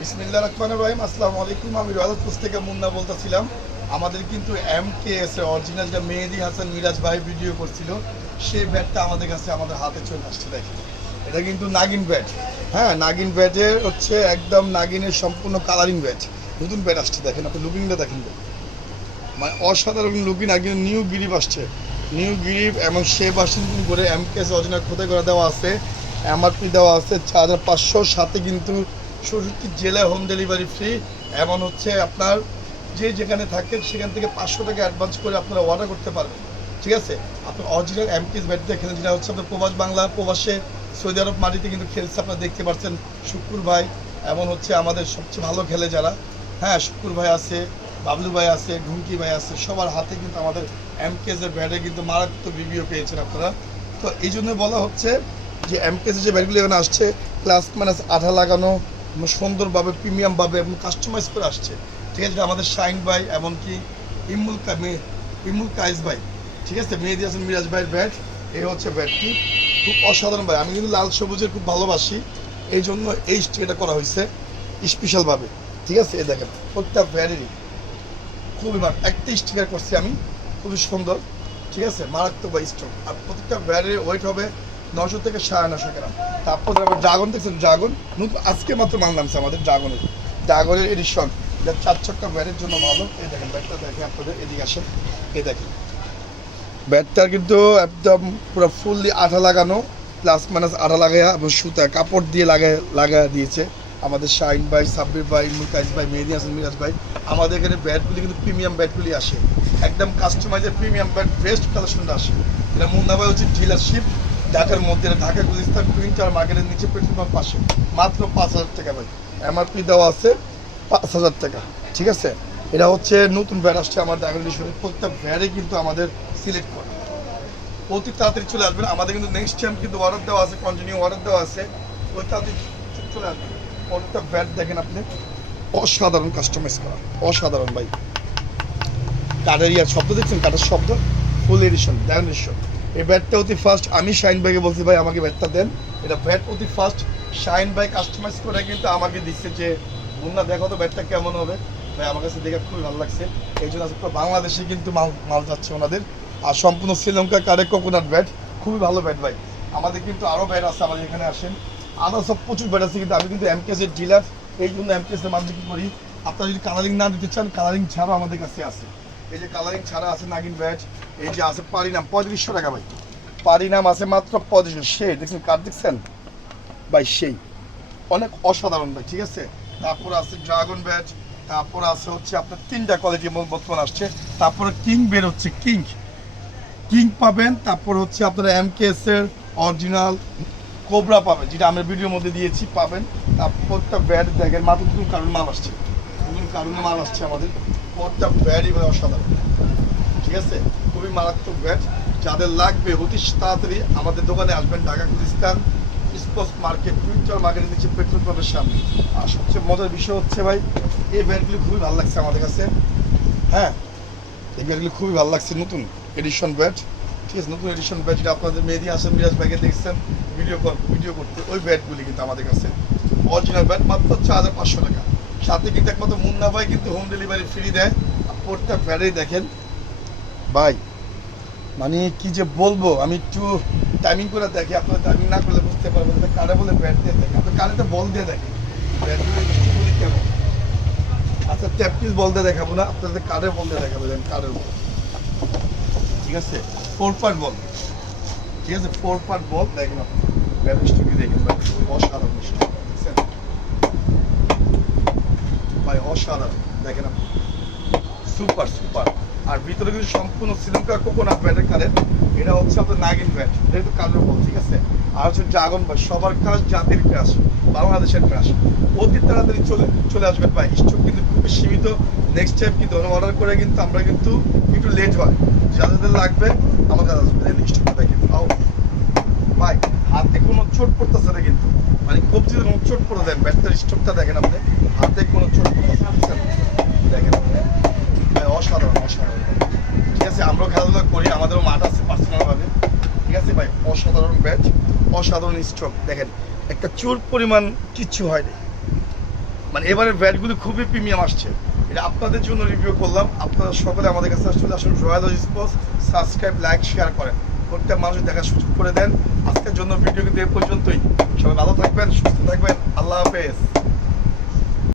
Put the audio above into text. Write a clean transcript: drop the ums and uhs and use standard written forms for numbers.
বিসমিল্লাহির রহমানির রহিম। আসসালামু আলাইকুম। আমি রয়্যালপুর থেকে মুন্না বলতেছিলাম। আমাদের কিন্তু MKS এর অরিজিনাল যেটা মেহেদি হাসান মিরাজ ভাই ভিডিও করছিল, সেই ব্যাটটা আমাদের কাছে আমাদের হাতে চলে আসছে। দেখেন, এটা কিন্তু নাগিন ব্যাট। হ্যাঁ, নাগিন ব্যাটের হচ্ছে একদম নাগিনের সম্পূর্ণ কালারিং ব্যাট। নতুন ব্যাট আসছে, দেখেন আপনি লুকিংটা দেখেন, মানে অসাধারণ লুকিং। আর কিন্তু নিউ গিরিপ আসছে, নিউ গিরিপ এবং শেপ আসছে করে MKS অরিজিনাল খোদাই করে দেওয়া আছে। MRP দেওয়া আছে 4500, সাথে কিন্তু 64 জেলায় হোম ডেলিভারি ফ্রি। এমন হচ্ছে আপনার যে যেখানে থাকেন সেখান থেকে 500 টাকা অ্যাডভান্স করে আপনারা অর্ডার করতে পারবেন। ঠিক আছে, আপনার অরিজিনাল MKS ব্যাট দিয়ে খেলেন, যেটা হচ্ছে আপনার প্রবাস বাংলা প্রবাসে সৌদি আরব মাটিতে কিন্তু খেলছে। আপনারা দেখতে পাচ্ছেন শুক্কুর ভাই, এমন হচ্ছে আমাদের সবচেয়ে ভালো খেলে যারা। হ্যাঁ, শুক্কুর ভাই আছে, বাবলু ভাই আছে, ঢুমকি ভাই আছে, সবার হাতে কিন্তু আমাদের MKS এর ব্যাটে কিন্তু মারাত্মক রিভিউ পেয়েছেন আপনারা। তো এই জন্য বলা হচ্ছে যে MKS এর যে ব্যাটগুলো এখানে আসছে প্লাস মাইনাস আঠা লাগানো, সুন্দরভাবে প্রিমিয়ামভাবে এবং কাস্টমাইজ করে আসছে। ঠিক আছে, আমাদের শাইন ভাই এমনকি ইমুল কাইস ভাই, ঠিক আছে, মেহেদি হাসান মিরাজ ভাইয়ের ব্যাট। এই হচ্ছে ব্যাটটি, খুব অসাধারণ ভাই। আমি কিন্তু লাল সবুজের খুব ভালোবাসি, এই জন্য এই স্টিকারটা করা হয়েছে স্পেশালভাবে। ঠিক আছে, এই দেখেন প্রত্যেকটা ব্যাটেরই খুবই একটা স্টিকার করছি আমি, খুবই সুন্দর। ঠিক আছে, মারাত্মক বা স্ট্রং। আর প্রত্যেকটা ব্যাটের ওয়েট হবে 900 থেকে 950 গ্রাম। তারপর ড্রাগন দেখছেন, ড্রাগন নতুন আজকে মাত্র মাল নামছে আমাদের ড্রাগনের এডিশন, যা 4 চারটা ব্যাটের জন্য ভালো। এই দেখেন ব্যাটটা দেখেন আপনাদের, এদিকে আসেন, এই দেখেন ব্যাটটার কিন্তু একদম পুরো ফুললি আঠা লাগানো, প্লাস মাইনাস আঠা লাগাইয়া এবং সুতা কাপড় দিয়ে লাগা দিয়েছে আমাদের শাইন ভাই, সাব্বির ভাই, মুকাইজ ভাই, মেহেদি হাসান মিরাজ ভাই। আমাদের এখানে ব্যাটগুলি কিন্তু প্রিমিয়াম ব্যাটগুলি আসে, একদম কাস্টমাইজের প্রিমিয়াম ব্যাট, বেস্ট কালেকশনটা আসে। এটা মুন্না ভাই হচ্ছে ডিলারশিপ ঢাকার মধ্যে, ঢাকা গুলিস্তান টুইন টাওয়ার মার্কেটের নিচে পেট্রোল পাম্প পাশে, মাত্র 5000 টাকা ভাই। MRP দেওয়া আছে 5000 টাকা। ঠিক আছে, এটা হচ্ছে নতুন ব্যাট আসছে আমার ঢাকা ডিশনের। প্রত্যেকটা ব্যাটে কিন্তু আমাদের সিলেক্ট করে অতি তাড়াতাড়ি চলে আসবেন। আমাদের কিন্তু নেক্সট টাইম কিন্তু অর্ডার দেওয়া আছে, কন্টিনিউ অর্ডার দেওয়া আছে, ওই তাড়াতাড়ি চলে আসবেন। প্রত্যেকটা ব্যাট দেখেন আপনি, অসাধারণ কাস্টমাইজ করা, অসাধারণ ভাই। কাঠের ইয়ার শব্দ দেখছেন, কাঠের শব্দ, ফুল এডিশন, ডায়মন্ড এডিশন। এই ব্যাটটা অতি ফার্স্ট আমি শাইন ভাইকে বলছি, ভাই আমাকে ব্যাটটা দেন। এটা ব্যাট অতি ফার্স্ট শাইন ভাই কাস্টমাইজ করে কিন্তু আমাকে দিচ্ছে যে মুন্না দেখো তো ব্যাটটা কেমন হবে। ভাই আমার কাছে দেখে খুবই ভালো লাগছে, এই জন্য আজকে বাংলাদেশে কিন্তু মাল যাচ্ছে ওনাদের। আর সম্পূর্ণ শ্রীলঙ্কা কারে কোকোনাট ব্যাট, খুবই ভালো ব্যাট ভাই। আমাদের কিন্তু আরও ব্যাট আছে, আমাদের এখানে আসেন, আরও সব প্রচুর ব্যাট আছে। কিন্তু আমি কিন্তু MKS এর ডিলার, এই জন্য MKS এর মাল বিক্রি করি। আপনারা যদি কালারিং না দিতে চান, কালারিং ছাড়া আমাদের কাছে আছে। এই যে কালারিং ছাড়া আছে নাগিন ব্যাট, এই যে আছে পারিনাম 3500 টাকা ভাই। পারিনাম আছে মাত্র 3500। সেই দেখছেন কাঠ দেখছেন ভাই, সেই অনেক অসাধারণ ভাই। ঠিক আছে, তারপর আছে ড্রাগন ব্যাট, তারপর আছে হচ্ছে আপনার 3টা কোয়ালিটি বর্তমান আসছে। তারপরে কিং বের হচ্ছে, কিং পাবেন। তারপর হচ্ছে আপনারা MKS এর অরিজিনাল কোবরা পাবেন, যেটা আমরা ভিডিওর মধ্যে দিয়েছি, পাবেন। তারপরটা ব্যাট দেখেন মাত্র নতুন কারণ মাল আসছে, নতুন কারণে মাল আসছে আমাদের। প্রত্যেকটা ব্যাটই ভাই অসাধারণ। ঠিক আছে, খুবই মারাত্মক ব্যাট। যাদের লাগবে অতি তাড়াতাড়ি আমাদের দোকানে আসবেন, Dhaka Gulistan sports market, Twitter মার্কেটের নিচে পেট্রোল পাম্পের সামনে। আর সবচেয়ে মজার বিষয় হচ্ছে ভাই, এই ব্যাটগুলি খুবই ভালো লাগছে আমাদের কাছে। হ্যাঁ, এই ব্যাটগুলি খুবই ভালো লাগছে, নতুন এডিশন ব্যাট। ঠিক আছে, নতুন এডিশন ব্যাট, যেটা আপনাদের মেহেদি হাসান মিরাজ ভাইকে দেখছেন ভিডিও করতে, ওই ব্যাটগুলি কিন্তু আমাদের কাছে অরিজিনাল ব্যাট, মাত্র 4500 টাকা। সাথে কিন্তু একমাত্র মুন্না ভাই কিন্তু হোম ডেলিভারি ফ্রি দেয়। প্রত্যেকটা ব্যাটেই দেখেন ভাই, মানে কি যে বলবো, আমি একটু টাইমিং করে দেখি, আপনারা টাইমিং না করলে বুঝতে পারবেন। কারে বলে ব্যাট দিয়ে দেখি, আপনার কারেতে বল দিয়ে দেখি ব্যাটগুলো বলি কেমন। আচ্ছা, ট্যাপটিস বল দিয়ে দেখাবো না, আপনাদের কারে বল দিয়ে দেখাবো, কারের বল। ঠিক আছে, 4 পার্ট বল। ঠিক আছে, 4 পার্ট বল দেখেন আপনি, ব্যাটের স্টিকি দেখেন ভাই, অসাধারণ স্টিক দেখছেন ভাই, অসাধারণ দেখেন আপনি, সুপার সুপার। আর ভিতরে কিন্তু সম্পূর্ণ শ্রীলঙ্কা কোকোনাট ব্যাটের কারেন্ট। এটা হচ্ছে আপনার নাগিন ব্যাট, যেহেতু কালের বল। ঠিক আছে, আর হচ্ছে ড্রাগন ব্যাট, সবার ক্রাশ, জাতির ক্রাশ, বাংলাদেশের ক্রাশ। অতি তাড়াতাড়ি চলে আসবেন ভাই, স্টক কিন্তু খুবই সীমিত। নেক্সট টাইম কিন্তু অর্ডার করে কিন্তু আমরা কিন্তু একটু লেট হয়, যাদের লাগবে আমার কাছে আসবেন। স্টকটা দেখেন ভাই, হাতে কোনো চোট পড়তেছে না কিন্তু, মানে কবজি কোনো চোট পড়ে দেন, ব্যাটটার স্টকটা দেখেন আপনি, হাতে কোনো চোট পড়তেছে না, দেখেন আপনি ভাই, অসাধারণ অসাধারণ। ঠিক আছে, আমরাও খেলাধুলা করি, আমাদেরও মাঠ আছে পার্সোনালভাবে। ঠিক আছে ভাই, অসাধারণ ব্যাট, অসাধারণ স্ট্রোক দেখেন, একটা চোর পরিমাণ কিচ্ছু হয়নি। মানে এবারে ব্যাটগুলো খুবই প্রিমিয়াম আসছে। এটা আপনাদের জন্য রিভিউ করলাম। আপনারা সকলে আমাদের কাছে চলে আসুন, royal sports. Subscribe, like, share করেন, প্রত্যেক মানুষ দেখার সুযোগ করে দেন। আজকের জন্য ভিডিও কিন্তু এ পর্যন্তই। সবাই ভালো থাকবেন, সুস্থ থাকবেন, আল্লাহ হাফেজ।